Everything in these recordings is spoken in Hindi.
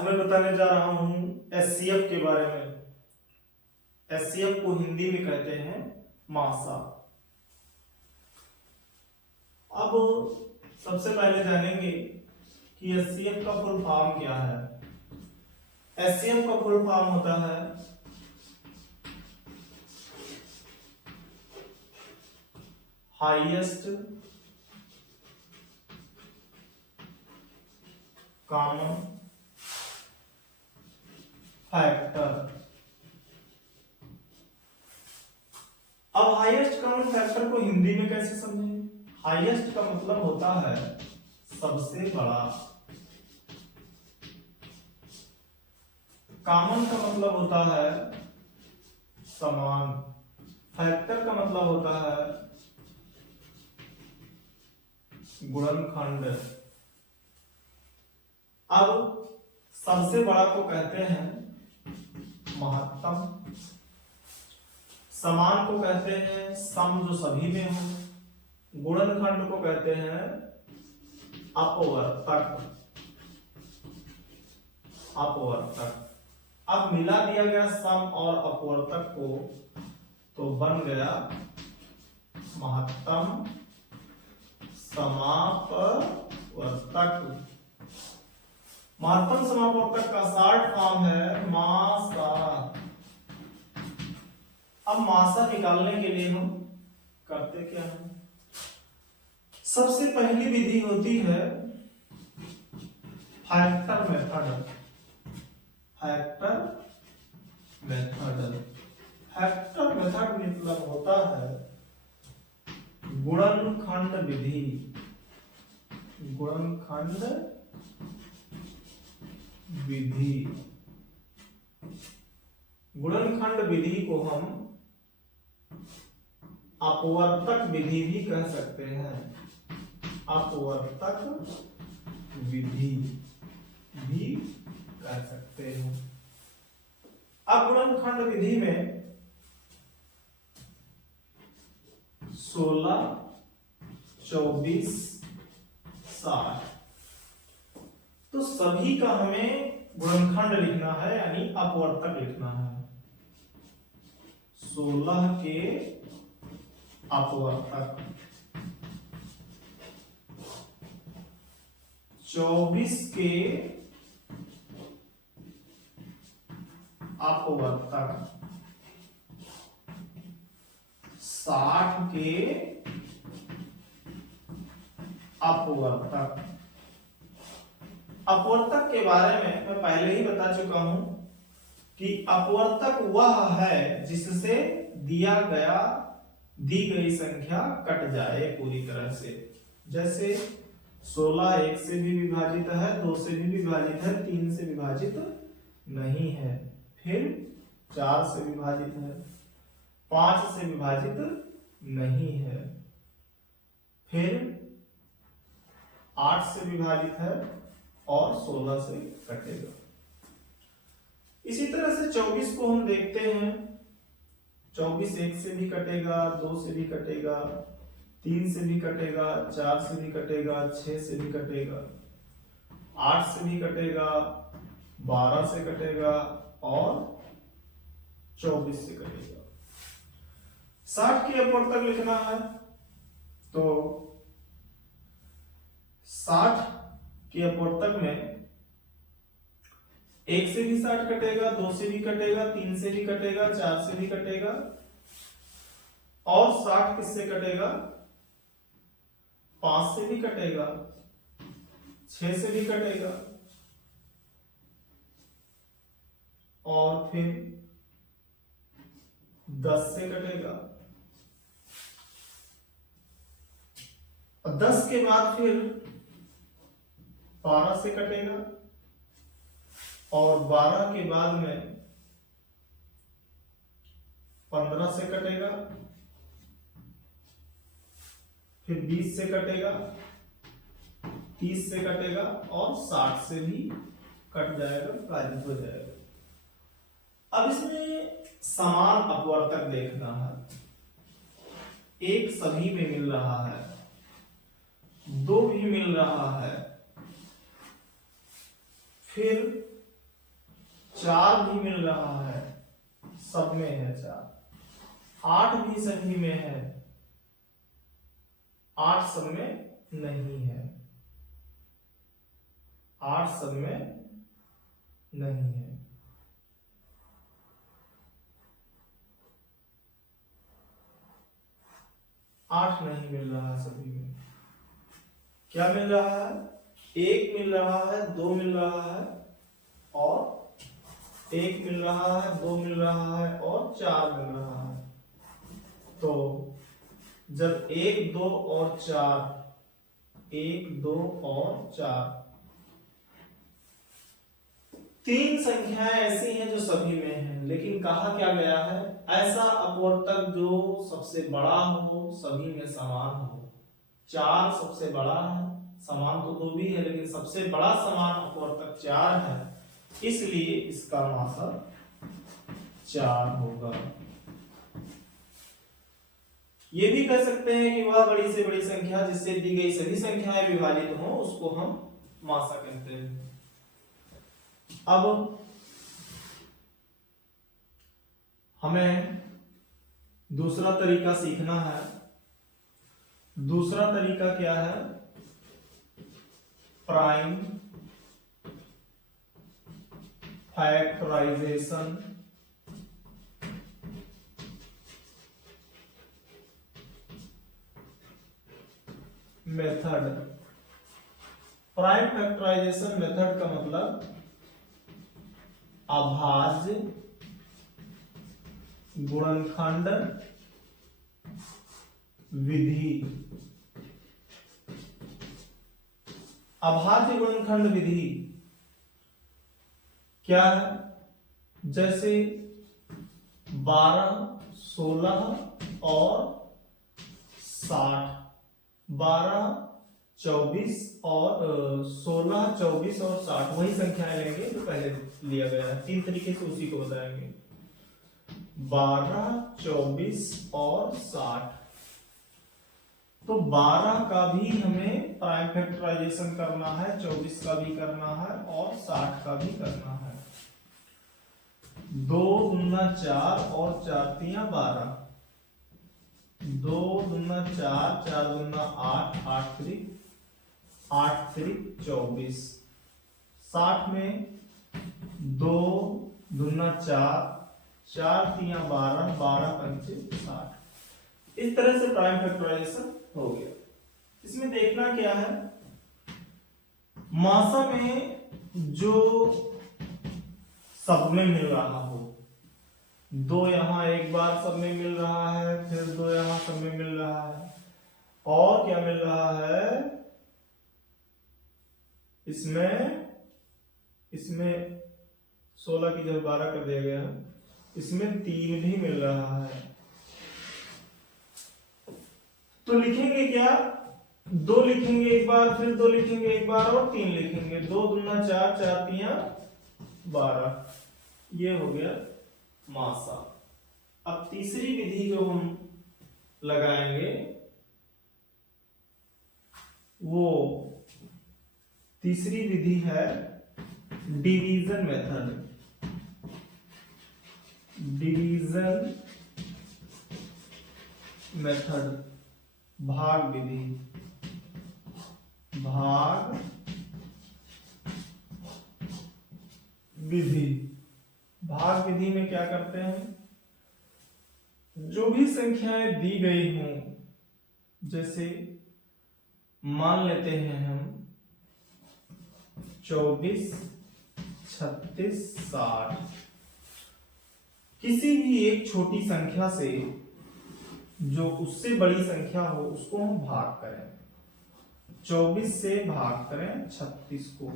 आज मैं बताने जा रहा हूं एचसीएफ के बारे में। एचसीएफ को हिंदी में कहते हैं मासा। अब सबसे पहले जानेंगे कि एचसीएफ का फुल फॉर्म क्या है। एचसीएफ का फुल फॉर्म होता है हाईएस्ट कॉमन फैक्टर। अब हाईएस्ट कॉमन फैक्टर को हिंदी में कैसे समझें? हाईएस्ट का मतलब होता है सबसे बड़ा, कॉमन का मतलब होता है समान, फैक्टर का मतलब होता है गुणनखंड। अब सबसे बड़ा को कहते हैं महत्तम, समान को कहते हैं सम जो सभी में हो, गुणनखंड को कहते हैं अपवर्तक। अपवर्तक अब मिला दिया गया सम और अपवर्तक को तो बन गया महत्तम समापवर्तक। महत्तम समापवर्तक का शॉर्ट फॉर्म है मासा। अब मासा निकालने के लिए हम करते क्या हैं? सबसे पहली विधि होती है factor method. Factor method, factor method मतलब होता है गुणनखंड विधि। गुणनखंड विधि, गुणनखंड विधि को हम अपवर्तक विधि भी कह सकते हैं। अपवर्तक विधि भी कह सकते हैं। अब गुणनखंड विधि में 16, 24, 60 तो सभी का हमें गुणनखंड लिखना है, यानी अपवर्तक लिखना है। 16 के अपवर्तक, 24 के अपवर्तक, 60 के अपवर्तक। अपवर्तक के बारे में मैं पहले ही बता चुका हूं कि अपवर्तक वह है जिससे दी गई संख्या कट जाए पूरी तरह से। जैसे 16 1 से भी विभाजित है, 2 से भी विभाजित है, 3 से विभाजित नहीं है, फिर 4 से विभाजित है, 5 से विभाजित नहीं है, फिर 8 से विभाजित है और 16 से कटेगा। इसी तरह से 24 को हम देखते हैं। 24 1 से भी कटेगा, 2 से भी कटेगा, 3 से भी कटेगा, 4 से भी कटेगा, 6 से भी कटेगा, 8 से भी कटेगा, 12 से कटेगा और 24 से कटेगा। 60 के अपवर्तक लिखना है तो 60 के अपवर्तक में 1 से भी 60 कटेगा, 2 से भी कटेगा, 3 से भी कटेगा, 4 से भी कटेगा और 60 किससे कटेगा? 5 से भी कटेगा, 6 से भी कटेगा और फिर 10 से कटेगा। 10 के बाद फिर 12 से कटेगा और 12 के बाद में 15 से कटेगा, फिर 20 से कटेगा, 30 से कटेगा और 60 से भी कट जाएगा, कारित हो जाएगा। अब इसमें समान अपवर्तक देखना है। एक सभी में मिल रहा है, 2 भी मिल रहा है, फिर 4 भी मिल रहा है, सब में है 4। 8 भी सभी में है, 8 सब में नहीं है, 8 सब में नहीं है। 8 नहीं मिल रहा है सभी में। क्या मिल रहा है? 1 मिल रहा है, 2 मिल रहा है और 1 मिल रहा है, 2 मिल रहा है और 4 मिल रहा है। तो जब 1, 2 और 4, 1, 2 और 4, 3 संख्याएं ऐसी हैं जो सभी में हैं, लेकिन कहा क्या गया है? ऐसा अपवर्तक जो सबसे बड़ा हो, सभी में समान हो। 4 सबसे बड़ा है, समान तो 2 भी है, लेकिन सबसे बड़ा समान अपवर्तक 4 है, इसलिए इसका मासक 4 होगा। ये भी कह सकते हैं कि वह बड़ी से बड़ी संख्या जिससे दी गई सभी संख्याएं विभाजित हो, उसको हम मासा कहते हैं। अब हमें दूसरा तरीका सीखना है। दूसरा तरीका क्या है? Prime factorization method. Prime factorization method का मतलब अभाज्य गुणनखंड विधि। अभाज्य गुणनखंड विधि क्या है? जैसे 12, 16 और 60, 12, 24 और 16, 24 और 60 वही संख्याएं लेंगे जो पहले लिया गया है। 3 तरीके से उसी को बताएंगे। 12, 24 और 60। तो 12 का भी हमें प्राइम फैक्टराइजेशन करना है, 24 का भी करना है और 60 का भी करना है। 2 दूना 4 और 4 तिया 12। 2 दूना 4, 4 दूना 8, 8 त्रिक 24। 60 में 2 दूना 4, 4 तिया 12, 12 पंचे 60। इस तरह से प्राइम फैक्टराइजेशन हो गया। इसमें देखना क्या है? मासा में जो सब में मिल रहा हो, 2 यहां एक बार सब में मिल रहा है, फिर 2 यहां सब में मिल रहा है, और क्या मिल रहा है? इसमें 16 की जगह 12 कर दिया गया, इसमें 3 भी मिल रहा है। तो लिखेंगे क्या? 2 लिखेंगे एक बार, फिर 2 लिखेंगे एक बार और 3 लिखेंगे। 2 दूना 4, 4 तिया 12। ये हो गया मासा। अब तीसरी विधि जो हम लगाएंगे वो तीसरी विधि है डिवीजन मेथड। डिवीजन मेथड, भाग विधि। भाग विधि। भाग विधि में क्या करते हैं? जो भी संख्याएं दी गई हों, जैसे मान लेते हैं हम 24, 36, 60, किसी भी एक छोटी संख्या से जो उससे बड़ी संख्या हो उसको हम भाग करें। 24 से भाग करें 36 को।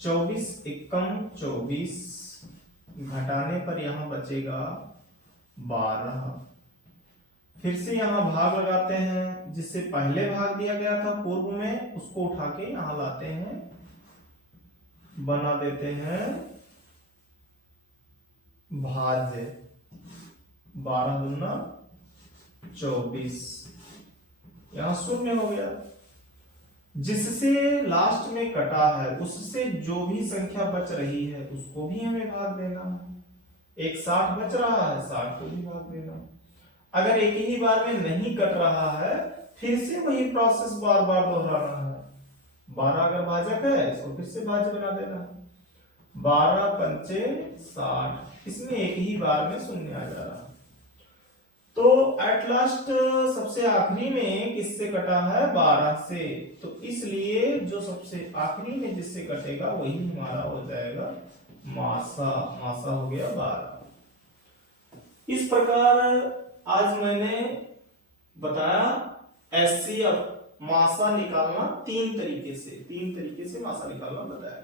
24 एकम 24, घटाने पर यहां बचेगा 12। फिर से यहां भाग लगाते हैं, जिससे पहले भाग दिया गया था पूर्व में, उसको उठा के यहां लाते हैं, बना देते हैं भाज्य। 12 दूना 24, यहां शून्य हो गया। जिससे लास्ट में कटा है उससे जो भी संख्या बच रही है उसको भी हमें भाग देना है। एक 60 बच रहा है, 60 को भी भाग देना है। अगर एक ही बार में नहीं कट रहा है फिर से वही प्रोसेस बार बार दोहराना है। 12 अगर भाजक है इसको फिर से भाज्य बना देना है। 12 पंचे 60, इसमें एक ही बार में शून्य आ जा रहा है। तो एट लास्ट सबसे आखिरी में किससे कटा है? 12 से। तो इसलिए जो सबसे आखिरी में जिससे कटेगा वही हमारा हो जाएगा मासा। मासा हो गया 12। इस प्रकार आज मैंने बताया एचसीएफ मासा निकालना तीन तरीके से मासा निकालना बताया।